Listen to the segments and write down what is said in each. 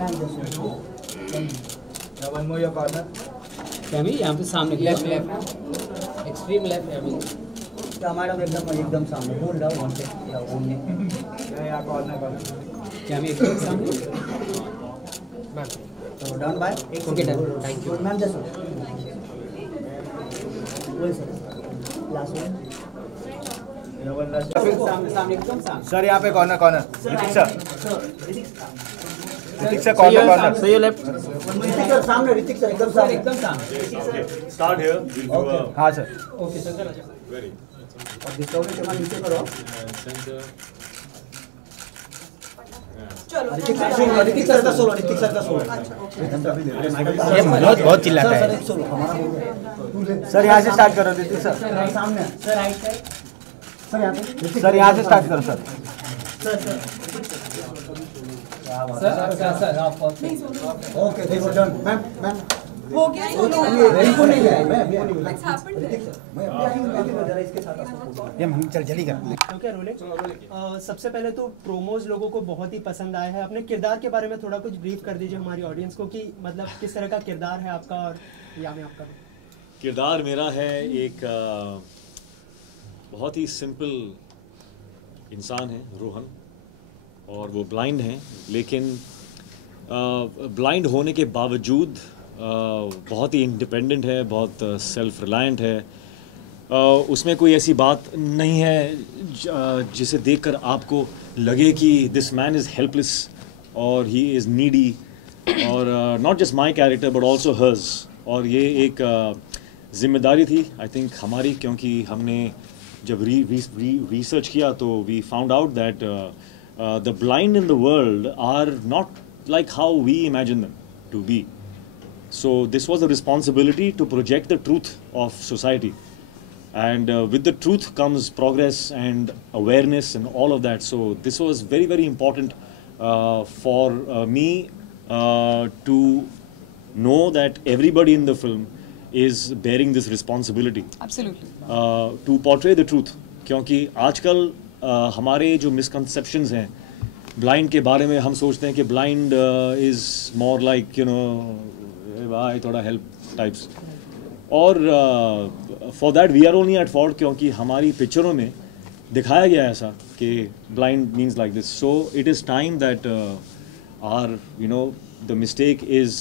Now one more your corner. Family यहाँ पे सामने लेफ्ट एक्सट्रीम लेफ्ट है हमारा एकदम सामने बोल रहा हूँ वहाँ से या घूमने यहाँ corner क्या मैं एकदम सामने तो done by okay done thank you ma'am just बोल सर लास्ट वन सामने एकदम सामने सर यहाँ पे कॉर्नर ऋतिक सर कॉर्नर सही लेफ्ट ऋतिक सर सामने ऋतिक सर एकदम सामने Start here. हाँ सर ओके सर Very. और डिस्कवरी के बाद नीचे करो Center. ऋतिक सर का सोलो ये बहुत चिल्लाता है सर यहाँ से स्टार्ट करो ऋतिक सर सामने सर राइट साइड सर यहाँ से स्टार्ट करो सर सर ओके देखो डन मैम हो गया सोलो बिल्कुल नहीं है मैं What's happened? मैं जरा इसके साथ ये हम चल जल्दी कर तो क्या रोले सबसे पहले तो प्रोमोज लोगों को बहुत ही पसंद आया है। अपने किरदार के बारे में थोड़ा कुछ ब्रीफ कर दीजिए हमारी ऑडियंस को कि मतलब किस तरह का किरदार है आपका और या में आपका किरदार मेरा है एक बहुत ही सिंपल इंसान है रोहन और वो ब्लाइंड है लेकिन ब्लाइंड होने के बावजूद बहुत ही इंडिपेंडेंट है बहुत सेल्फ रिलायंट है उसमें कोई ऐसी बात नहीं है जिसे देखकर आपको लगे कि दिस मैन इज़ हेल्पलेस और ही इज़ नीडी और not just my character but also hers और ये एक जिम्मेदारी थी आई थिंक हमारी क्योंकि हमने जब रिसर्च किया तो we found out that the blind in the world are not like how we imagine them to be so this was a responsibility to project the truth of society and with the truth comes progress and awareness and all of that so this was very very important for me to know that everybody in the film is bearing this responsibility Absolutely. to portray the truth क्योंकि आजकल हमारे जो misconceptions हैं blind के बारे में हम सोचते हैं कि blind is more like you know भाई थोड़ा हेल्प टाइप्स और for that we are only at fault क्योंकि हमारी पिक्चरों में दिखाया गया है ऐसा कि blind means like this so it is time that are you know the mistake is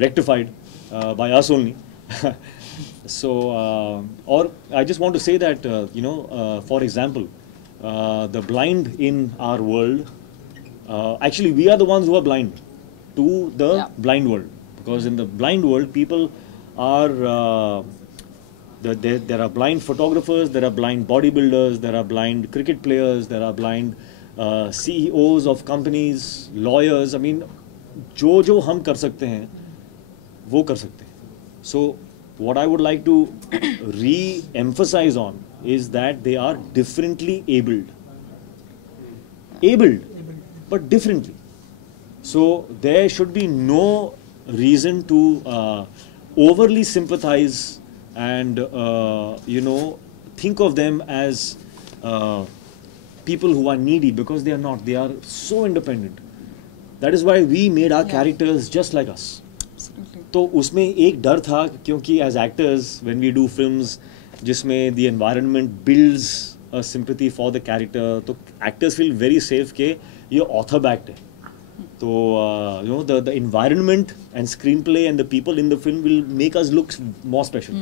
rectified by us only so or I just want to say that you know for example the blind in our world actually we are the ones who are blind to the blind world because in the blind world people are there are blind photographers, there are blind bodybuilders, there are blind cricket players, there are blind CEOs of companies, lawyers. I mean जो हम कर सकते हैं वो कर सकते हैं. So what I would like to re-emphasize on is that they are differently abled but differently. So there should be no reason to overly sympathize and you know think of them as people who are needy because they are not. They are so independent. That is why we made our characters just like us. तो उसमें एक डर था क्योंकि as actors when we do films जिसमें the environment builds a sympathy for the character तो actors feel very safe कि ये author backed है. So you know the environment and screenplay and the people in the film will make us look more special.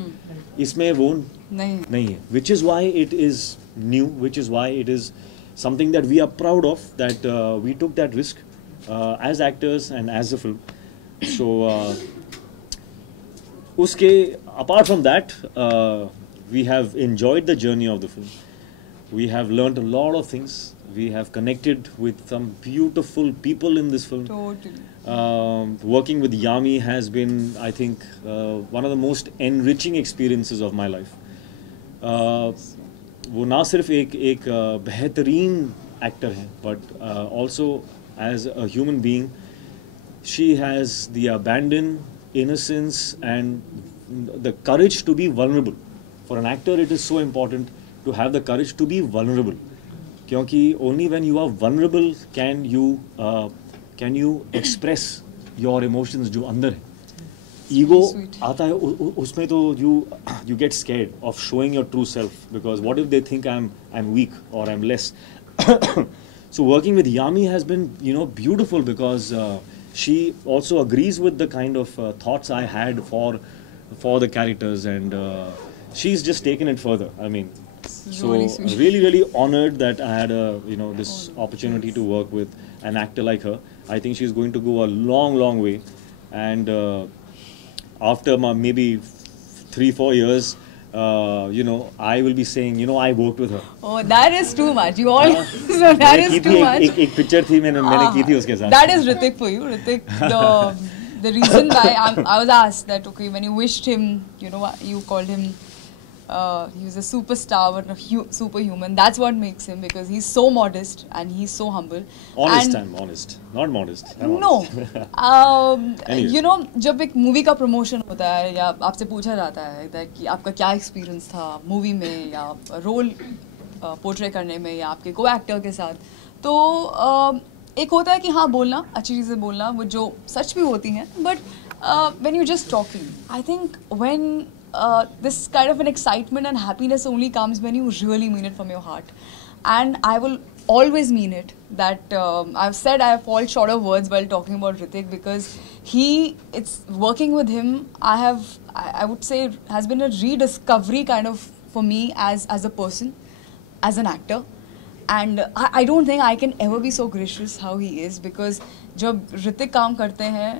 इसमें वो नहीं है, which is why it is new, which is why it is something that we are proud of that we took that risk as actors and as a film. So uske apart from that we have enjoyed the journey of the film. We have learned a lot of things. We have connected with some beautiful people in this film. Totally. Working with Yami has been, I think, one of the most enriching experiences of my life. वो ना सिर्फ एक बेहतरीन actor है, but also as a human being, she has the abandon, innocence, and the courage to be vulnerable. For an actor, it is so important to have the courage to be vulnerable. क्योंकि only when you are vulnerable can you can you express your emotions जो अंदर है. Ego आता है उसमें तो you get scared of showing your true self, because what if they think I'm weak or I'm less. So working with Yami has been, you know, beautiful, because she also agrees with the kind of thoughts I had for the characters, and she's just taken it further. I mean, so really honored that I had this opportunity to work with an actor like her. I think she's going to go a long way, and after maybe 3-4 years, I will be saying, I worked with her. Oh, that is too much. You all, so that is too much. एक picture थी मैंने की थी उसके साथ. That is Hrithik for you. Hrithik, the reason why I was asked that, okay, when you wished him, you called him, he was a superstar, but a superhuman. That's what makes him, because he's so modest and he's so humble. Honest, I'm honest. Not modest. I'm No. Anyway. जब एक movie का promotion होता है या आपसे पूछा जाता है कि आपका क्या एक्सपीरियंस था मूवी में या रोल पोर्ट्रे करने में या आपके को एक्टर के साथ, तो एक होता है कि हाँ बोलना, अच्छी चीज़ें बोलना, वो जो सच भी होती हैं, but when you just talking, I think when this kind of an excitement and happiness only comes when you really mean it from your heart. And I will always mean it, that I've said I fall short of words while talking about Hrithik, because it's working with him, I would say has been a rediscovery kind of for me as a person, as an actor. And I don't think I can ever be so gracious how he is, because जब ऋतिक काम करते हैं,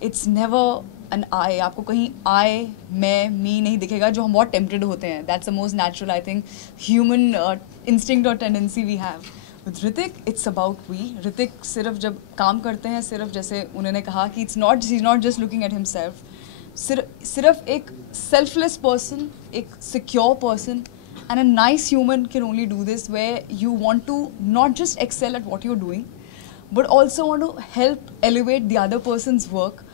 it's never an I. आपको कहीं I, मैं, me नहीं दिखेगा, जो हम बहुत tempted होते हैं. That's the most natural, I think, human instinct or tendency we have. With Hrithik, it's about we. Hrithik सिर्फ जब काम करते हैं, सिर्फ जैसे उन्होंने कहा कि he's not just looking at himself. सिर्फ एक selfless person, एक secure person, and a nice human can only do this, where you want to not just excel at what you're doing, but also want to help elevate the other person's work,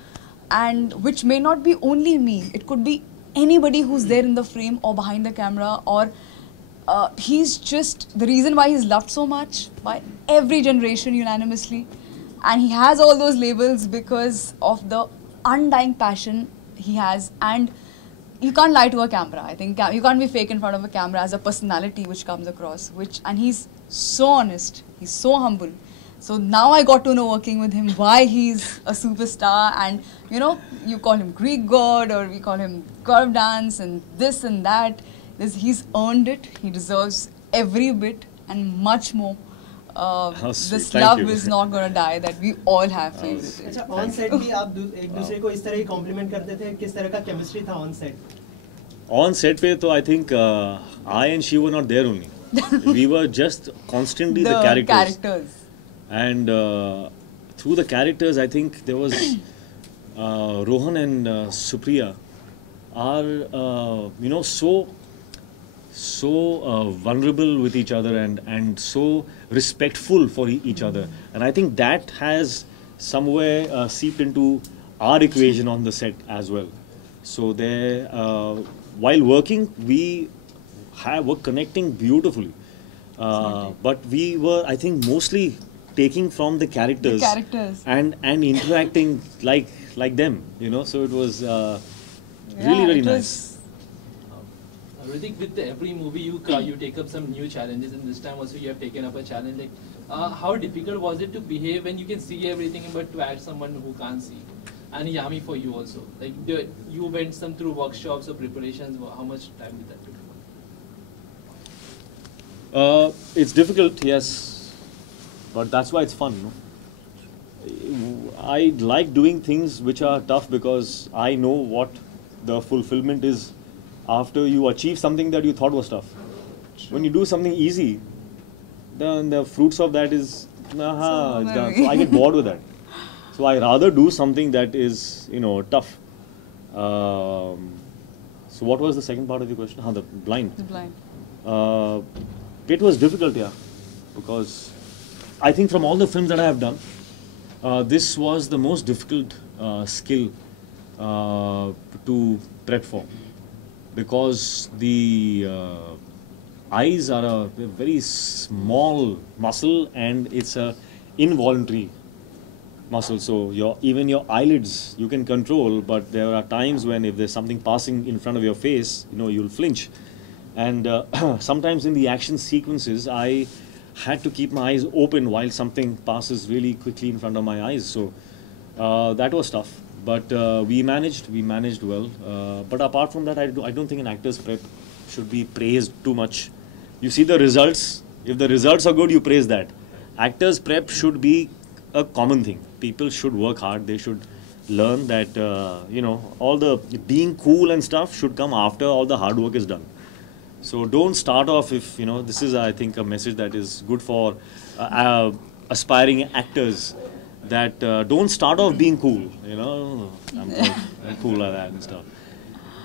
and which may not be only me, it could be anybody who's there in the frame or behind the camera, or he's just the reason why he's loved so much by every generation unanimously, and he has all those labels because of the undying passion he has. And you can't lie to a camera. I think you can't be fake in front of a camera as a personality which comes across, and he's so honest, he's so humble. So now I got to know, working with him, why he's a superstar, and you call him Greek god, or we call him curve dance and this and that. He's earned it. He deserves every bit and much more. This love is not going to die that we all have for you. अच्छा, on set भी आप एक दूसरे को इस तरह ही complement करते थे? किस तरह का केमिस्ट्री था ऑन सेट? ऑन सेट पे तो I think I and she were not there only. We were just constantly the characters. And through the characters, I think there was Rohan and Supriya are so vulnerable with each other, and so respectful for each other, and I think that has somewhere seeped into our equation on the set as well. So there, while working, we were connecting beautifully, but we were, I think, mostly taking from the characters, and interacting like them, so it was really nice. Hrithik, with every movie you take up some new challenges, and this time also you have taken up a challenge. Like, how difficult was it to behave when you can see everything, but to act someone who can't see? And Yami, for you also, like you went through workshops or preparations. How much time did that take? It's difficult, yes, but that's why it's fun. No? I like doing things which are tough, because I know what the fulfillment is after you achieve something that you thought was tough. When you do something easy, then the fruits of that is, it's done. So I get bored with that. So I rather do something that is, tough. So what was the second part of the question? The blind. The blind. It was difficult, yeah, because I think from all the films that I have done, this was the most difficult skill to prep for. Because the eyes are a very small muscle, and it's a involuntary muscle. So even your eyelids you can control, but there are times when if there's something passing in front of your face, you'll flinch. And sometimes in the action sequences, I had to keep my eyes open while something passes really quickly in front of my eyes. So that was tough. But we managed well. But apart from that, I don't think an actor's prep should be praised too much. You see the results. If the results are good, you praise that. Actors' prep should be a common thing. People should work hard. They should learn that, all the being cool and stuff should come after all the hard work is done. So don't start off if, this is, I think, a message that is good for aspiring actors, that don't start off being cool, I'm cool like that and stuff.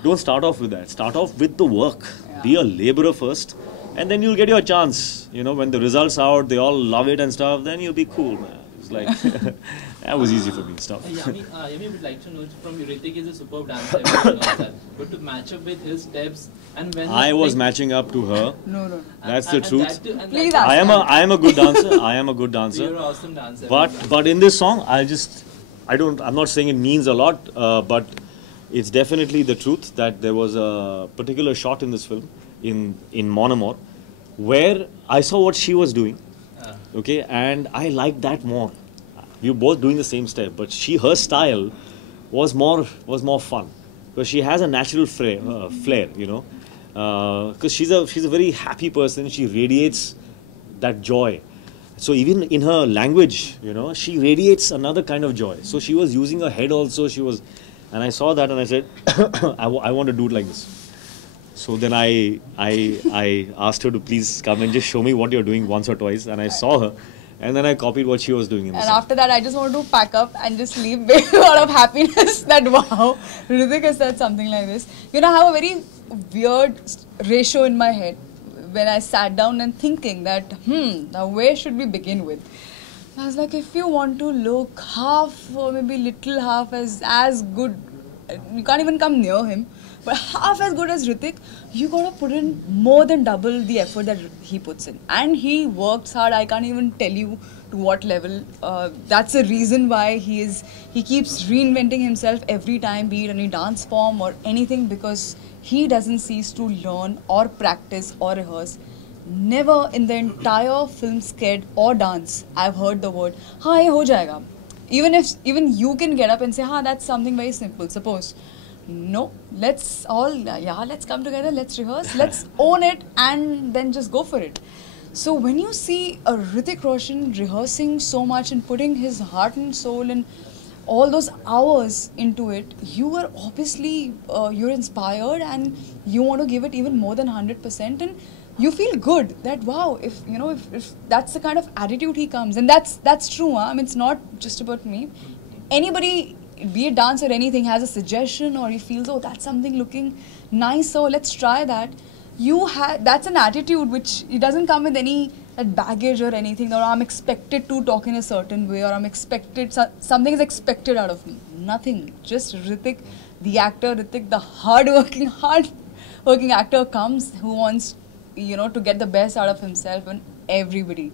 Don't start off with that. Start off with the work. Yeah. Be a laborer first, and then you'll get your chance. When the results are out, they all love it and stuff, then you'll be cool, man. It's like, that was easy for me, stuff. Yami would like to know from you, Hrithik is a superb dancer, but to match up with his steps, and when I was matching up to her. No. That's the truth. Please I am a good dancer. I am a good dancer. You're an awesome dancer. But in this song, I'm not saying it means a lot, but it's definitely the truth that there was a particular shot in this film, in Mon Amour, where I saw what she was doing. Okay, and I liked that more. We were both doing the same step, but her style was more fun, because she has a natural flair, because she's a very happy person. She radiates that joy. So even in her language, she radiates another kind of joy. So she was using her head also. And I saw that and I said, I want to do it like this. So then I asked her to please come and just show me what you're doing once or twice. And I saw her. And then I copied what she was doing in the And song. after that, I just wanted to pack up and just leave with a lot of happiness that, wow, Hrithik has said something like this. I have a very weird ratio in my head when I sat down and thinking that, now where should we begin with? I was like, if you want to look half or maybe little half as good, you can't even come near him, but half as good as Hrithik, you gotta put in more than double the effort that he puts in. And he works hard. I can't even tell you to what level. That's the reason why he keeps reinventing himself every time, be it any dance form or anything, because he doesn't cease to learn or practice or rehearse. Never in the entire film, sked or dance, I've heard the word, "Ha, ye ho jayega." Even you can get up and say, "Ha, that's something very simple." Suppose, no, let's come together, let's rehearse, let's own it, and then just go for it. So when you see a Hrithik Roshan rehearsing so much and putting his heart and soul and all those hours into it, you are obviously you're inspired and you want to give it even more than 100%, and you feel good that, wow, if that's the kind of attitude he comes, and that's true. I mean, it's not just about me. Anybody, be it dance or anything, has a suggestion or he feels, oh, that's something looking nice, so let's try that. That's an attitude which it doesn't come with any baggage or anything, or I'm expected to talk in a certain way, or something is expected out of me. Nothing. Just Hrithik, the actor, Hrithik, the hardworking actor comes who wants, to get the best out of himself and everybody.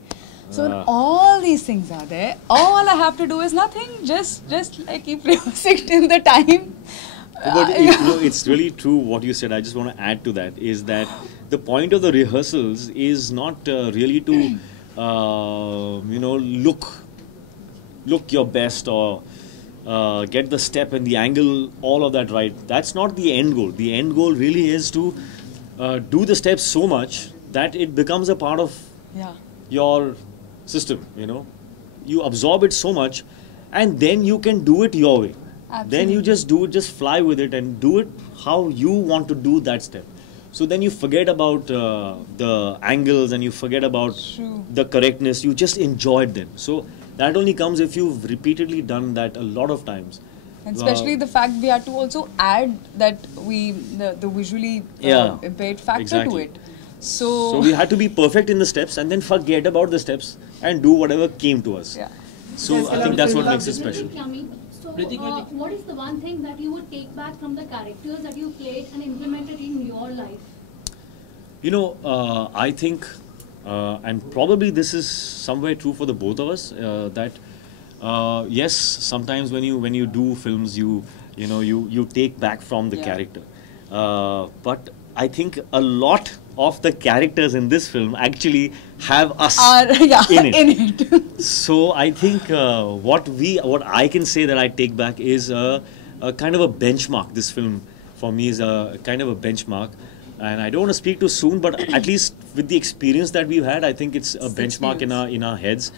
So when all these things are there, all I have to do is nothing. Just like keep rehearsing till the time. But it's really true what you said. I just want to add to that, is that the point of the rehearsals is not really to look your best or get the step and the angle, all of that right. That's not the end goal. The end goal really is to do the steps so much that it becomes a part of your system. You absorb it so much, and then you can do it your way. Absolutely. Then you just do it, just fly with it and do it how you want to do that step. So then you forget about the angles and you forget about the correctness. You just enjoy it then. So that only comes if you've repeatedly done that a lot of times. And especially the fact we had to also add that the visually impaired factor to it. So we had to be perfect in the steps and then forget about the steps and do whatever came to us. Yeah. So I think that's what makes it special. So, what is the one thing that you would take back from the characters that you played and implemented in your life? I think, and probably this is somewhere true for the both of us, that Yes, sometimes when you do films, you take back from the Yeah. character. But I think a lot of the characters in this film actually have us Yeah, in it. in it. So I think what I can say that I take back is a kind of a benchmark. This film for me is a kind of a benchmark, and I don't want to speak too soon, but at least with the experience that we've had, I think it's a benchmark in our heads.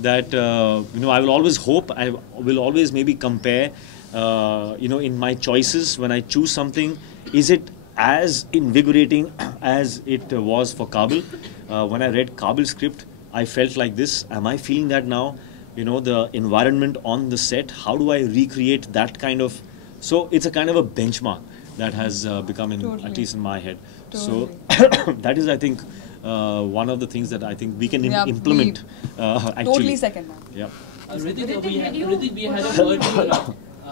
That I will always hope, I will always maybe compare, in my choices when I choose something, is it as invigorating as it was for Kabul? When I read Kabul's script, I felt like this. Am I feeling that now? The environment on the set, how do I recreate that kind of... So it's a kind of a benchmark that has become, Totally. at least in my head. Totally. So that is, I think, one of the things that I think we can Yeah, implement. Actually. Totally second that. Yeah. Ritik, we had a Yeah. word here.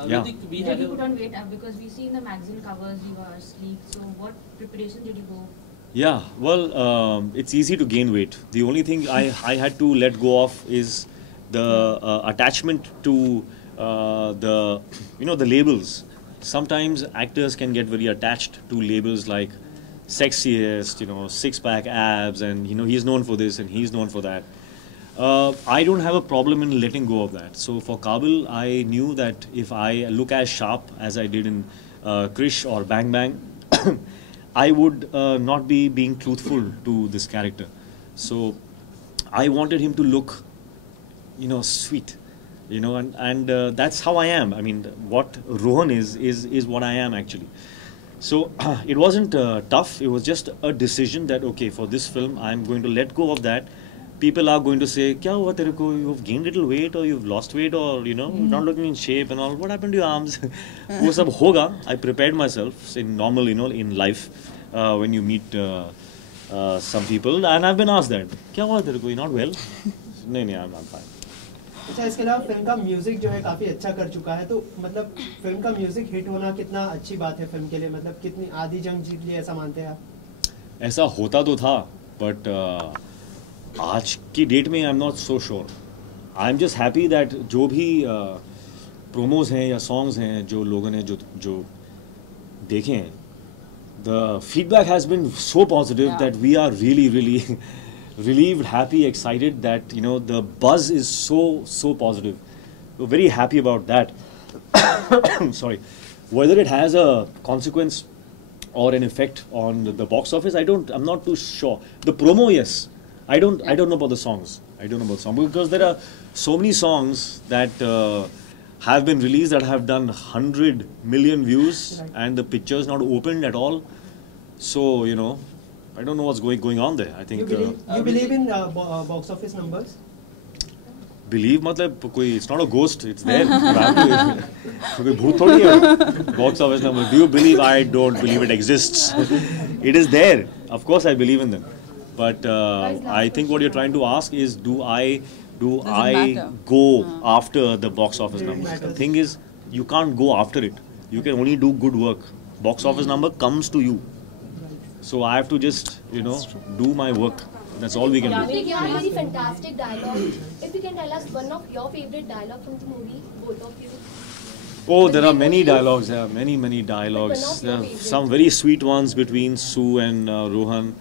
Yeah. Ritik, we Did had you put a... on weight because we see in the magazine covers you are sleek. So what preparation did you go? Yeah, well, it's easy to gain weight. The only thing I had to let go of is the attachment to the labels. Sometimes actors can get very attached to labels like sexiest, six-pack abs, and he's known for this and he's known for that. I don't have a problem in letting go of that. So for Kabul, I knew that if I look as sharp as I did in Krish or Bang Bang, I would not be being truthful to this character. So I wanted him to look, sweet, and that's how I am. I mean, what Rohan is what I am actually. So it wasn't tough. It was just a decision that, okay, for this film, I'm going to let go of that. People are going to say, "Kya hua tere ko? You've gained little weight, or you've lost weight, or you're not looking in shape and all. What happened to your arms?" वो सब होगा. I prepared myself in normal, in life, when you meet some people, and I've been asked that, "Kya hua tere ko? You're not well?" नहीं, I'm fine. अच्छा, इसके अलावा film का music जो है काफी अच्छा कर चुका है, तो मतलब फिल्म का म्यूजिक हिट होना कितना अच्छी बात है फिल्म के लिए, मतलब कितनी आधी जंग जीत ली ऐसा मानते हैं आप? ऐसा होता तो था, बट आज की डेट में I am not so sure. I am just happy that जो भी प्रोमोज हैं या सॉन्ग्स हैं जो लोगों ने जो देखे हैं, the feedback has been so positive that we are really relieved, happy, excited that the buzz is so positive. We're very happy about that. Sorry, whether it has a consequence or an effect on the box office, I'm not too sure. The promo, yes. I don't know about the songs. I don't know about songs because there are so many songs that have been released that have done 100 million views, and the picture is not opened at all. So I don't know what's going on there. I think You believe in box office numbers? believe मतलब कोई, it's not a ghost, it's there. कोई भूत थोड़ी है. Box office number. Do you believe? I don't believe it exists. It is there. Of course I believe in them. But I think what you're trying to ask is, do I matter. go after the box office numbers? The thing is, you can't go after it. You can only do good work. Box office number comes to you. So I have to just, do my work. That's all we can do. Ritik, you have very fantastic dialogue. If you can tell us one of your favorite dialogue from the movie, both of you. Oh, there are many dialogues. There are many dialogues. There are some very sweet ones between Sue and Rohan.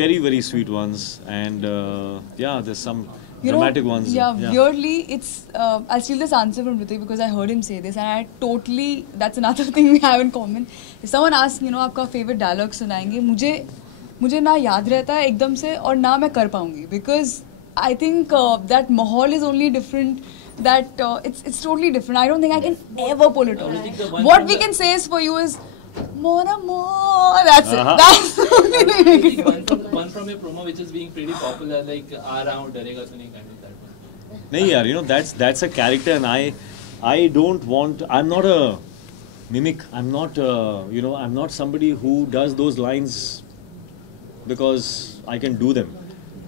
Very sweet ones. And there's some dramatic ones. Yeah, weirdly, it's. I'll steal this answer from Ritik because I heard him say this, and I totally. That's another thing we have in common. If someone asks, आपका favorite dialogue सुनाएंगे, मुझे ना याद रहता है एकदम से और ना मैं कर पाऊंगी, because I think that माहौल is only different. That it's totally different. I don't think I can ever pull it off. What we can say is for you is more. That's it. That's the only thing we can do. One from a promo which is being pretty popular, like "aa raha hu darega to nahi," kind of that one. नहीं यार, that's a character, and I don't want. I'm not a mimic. I'm not I'm not somebody who does those lines because I can do them.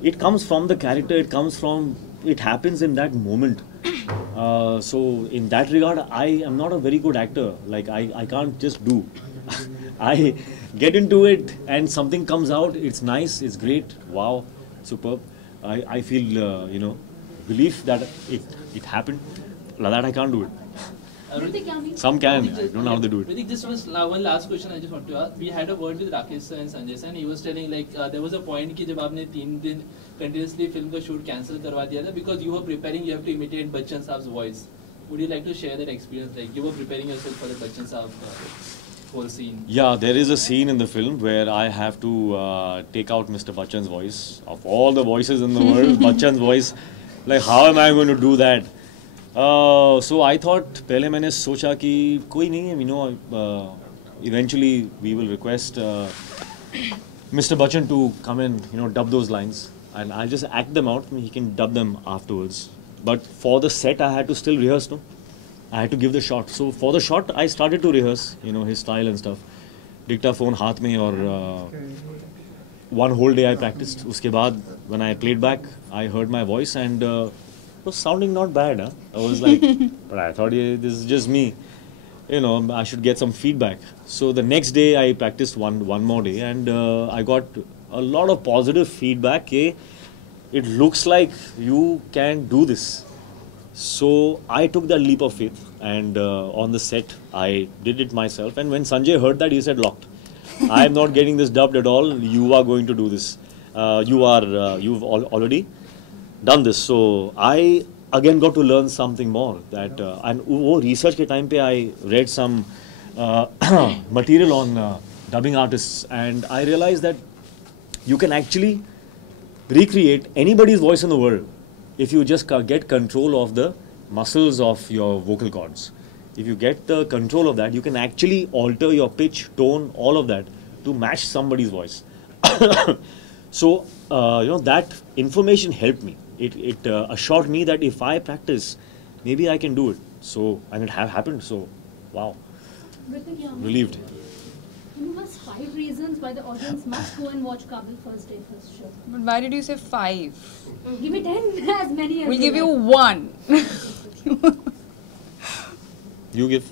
It comes from the character. It happens in that moment. So in that regard, I am not a very good actor. Like I can't just do. I get into it and something comes out. It's nice. It's great. Wow, superb. I feel belief that it happened. Like that I can't do it. Ritik, yeah, Some can. I don't know how they do it. Ritik, just one last question I just want to ask. We had a word with Rakesh sir and Sanjay sir, and he was telling like there was a point कि जब आपने 3 दिन continuously film का shoot cancel करवा दिया था because you were preparing, you have to imitate Bachchan Saab's voice. Would you like to share that experience? Like you were preparing yourself for the Bachchan Saab whole scene. Yeah, there is a scene in the film where I have to take out Mr. Bachchan's voice. Of all the voices in the world, Bachchan's voice. Like how am I going to do that? So I thought पहले मैंने सोचा कि कोई नहीं है, you know, eventually we will request Mr. Bachchan to come and, you know, dub those lines, and I'll just act them out and he can dub them afterwards. But for the set I had to still rehearse, no? I had to give the shot. So for the shot I started to rehearse, you know, his style and stuff. Dictaphone हाथ में और one whole day I practiced. उसके बाद when I played back, I heard my voice and it was sounding not bad. Huh? I was like, but I thought yeah, this is just me. You know, I should get some feedback. So the next day I practiced one more day and I got a lot of positive feedback. It looks like you can do this. So I took that leap of faith and on the set I did it myself. And when Sanjay heard that, he said, locked. I am not getting this dubbed at all. You are going to do this. You've already done this. So I again got to learn something more. That and वो research के time पे I read some material on dubbing artists, and I realized that you can actually recreate anybody's voice in the world if you just get control of the muscles of your vocal cords. If you get the control of that, you can actually alter your pitch, tone, all of that to match somebody's voice. So you know, that information helped me. It assured me that if I practice, maybe I can do it. So and it happened. So wow, Ritik, yeah, relieved. Give us 5 reasons why the audience must go and watch Kabul first day, first show. But why did you say 5? Give me 10, as many as We'll give you like. 1. You give.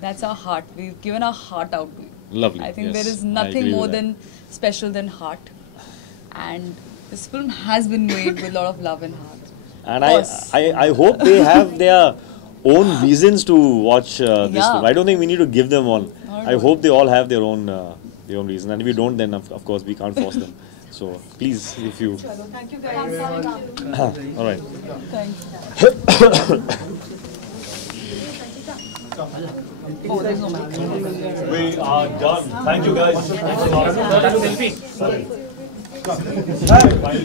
That's our heart. We've given our heart out to you. Lovely. I think yes, there is I nothing agree more with that. than special than heart. And this film has been made with a lot of love and heart. And Us. I hope they have their own reasons to watch this Yeah. film. I don't think we need to give them all. Not I at hope they all have their own reason. And if we don't, then of course we can't force them. So please, if you. Thank you guys. All right. Thanks. Oh, there's no mic. We are done. Thank you guys. Thanks a lot.